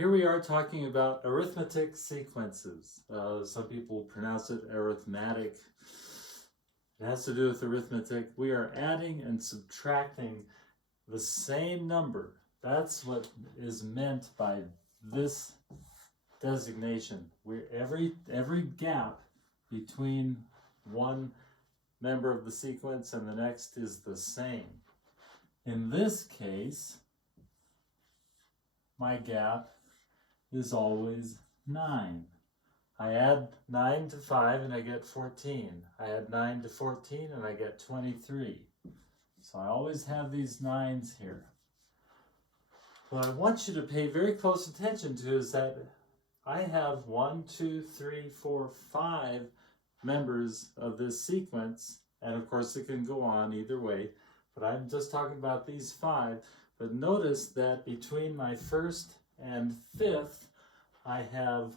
Here we are talking about arithmetic sequences. Some people pronounce it arithmetic. It has to do with arithmetic. We are adding and subtracting the same number. That's what is meant by this designation. Every gap between one member of the sequence and the next is the same. In this case, my gap is always 9. I add 9 to 5 and I get 14. I add 9 to 14 and I get 23. So I always have these 9s here. What I want you to pay very close attention to is that I have 1, 2, 3, 4, 5 members of this sequence, and of course it can go on either way, but I'm just talking about these 5. But notice that between my first and fifth, I have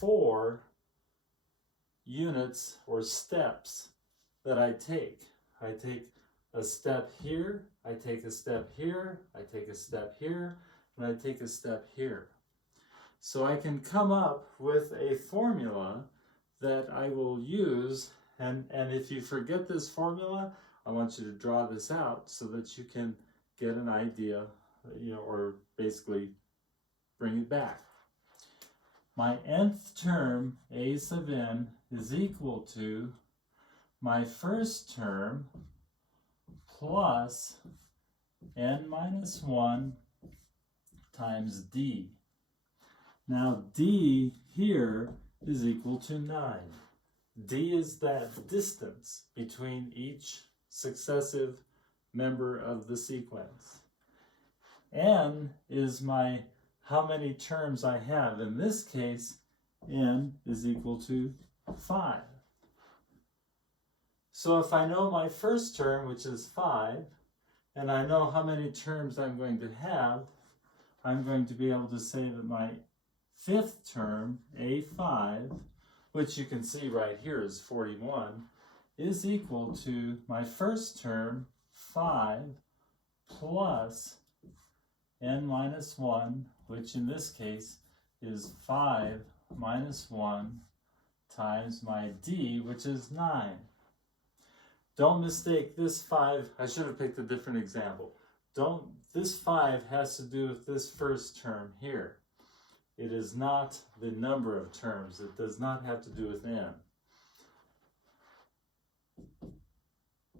4 units or steps that I take. I take a step here, I take a step here, I take a step here, and I take a step here. So I can come up with a formula that I will use, and if you forget this formula, I want you to draw this out so that you can get an idea, or basically bring it back. My nth term, a sub n, is equal to my first term plus n minus 1 times d. Now d here is equal to 9. D is that distance between each successive member of the sequence. N is how many terms I have. In this case, n is equal to 5. So if I know my first term, which is 5, and I know how many terms I'm going to have, I'm going to be able to say that my fifth term, A5, which you can see right here is 41, is equal to my first term, 5, plus n minus 1, which in this case is 5 minus 1 times my d, which is 9. Don't mistake this 5, I should have picked a different example. This 5 has to do with this first term here. It is not the number of terms. It does not have to do with n.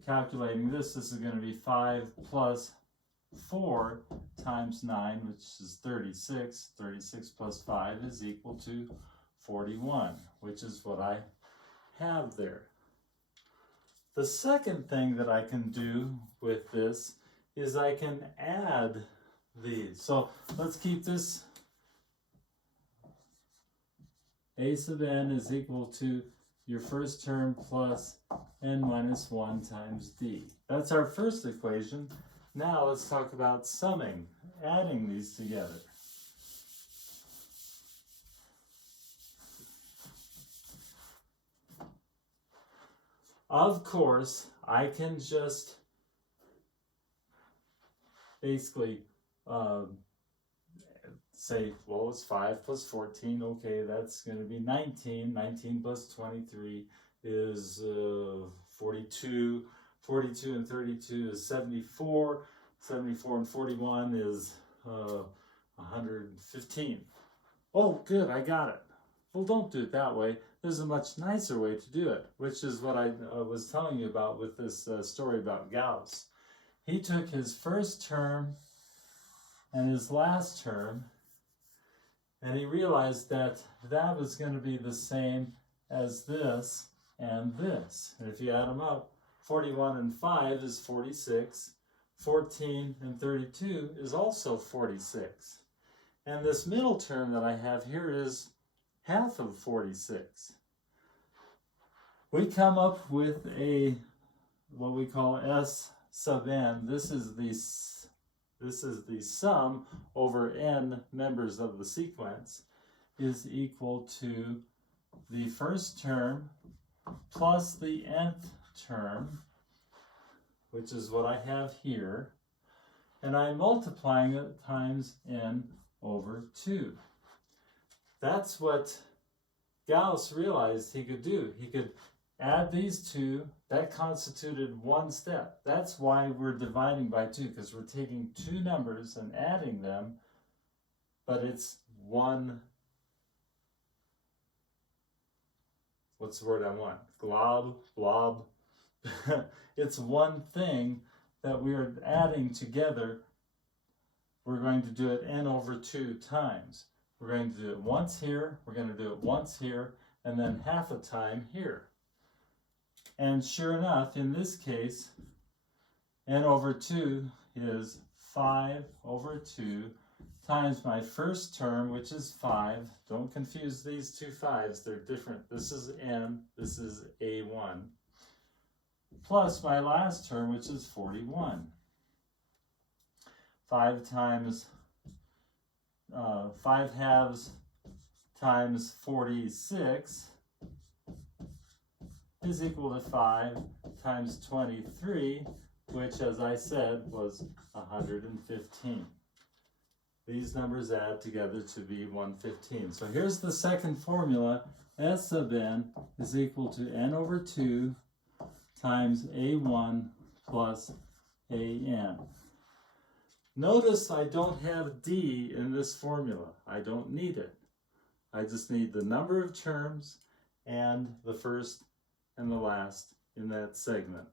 Calculating this is going to be 5 plus 4 times 9, which is 36. 36 plus 5 is equal to 41, which is what I have there. The second thing that I can do with this is I can add these. So let's keep this. A sub n is equal to your first term plus n minus 1 times d. That's our first equation. Now let's talk about summing, adding these together. Of course, I can just basically say, well, it's 5 plus 14, okay, that's going to be 19. 19 plus 23 is 42. 42 and 32 is 74. 74 and 41 is 115. Oh, good, I got it. Well, don't do it that way. There's a much nicer way to do it, which is what I was telling you about with this story about Gauss. He took his first term and his last term, and he realized that that was going to be the same as this and this. And if you add them up, 41 and 5 is 46. 14 and 32 is also 46. And this middle term that I have here is half of 46. We come up with what we call S sub n. This is the sum over n members of the sequence is equal to the first term plus the nth term, which is what I have here, and I'm multiplying it times n over 2. that's what Gauss realized he could do. He could add these two. That constituted one step. That's why we're dividing by 2, because we're taking two numbers and adding them, but it's one, what's the word I want? Glob, blob. It's one thing that we are adding together. We're going to do it n over 2 times. We're going to do it once here, we're going to do it once here, and then half a time here. And sure enough, in this case, n over 2 is 5 over 2 times my first term, which is 5. Don't confuse these two 5s, they're different. This is n, this is a1. Plus my last term, which is 41. 5 times 5 halves times 46 is equal to 5 times 23, which, as I said, was 115. These numbers add together to be 115. So here's the second formula. S sub n is equal to n over 2 times a1 plus an. Notice I don't have d in this formula. I don't need it. I just need the number of terms and the first and the last in that segment.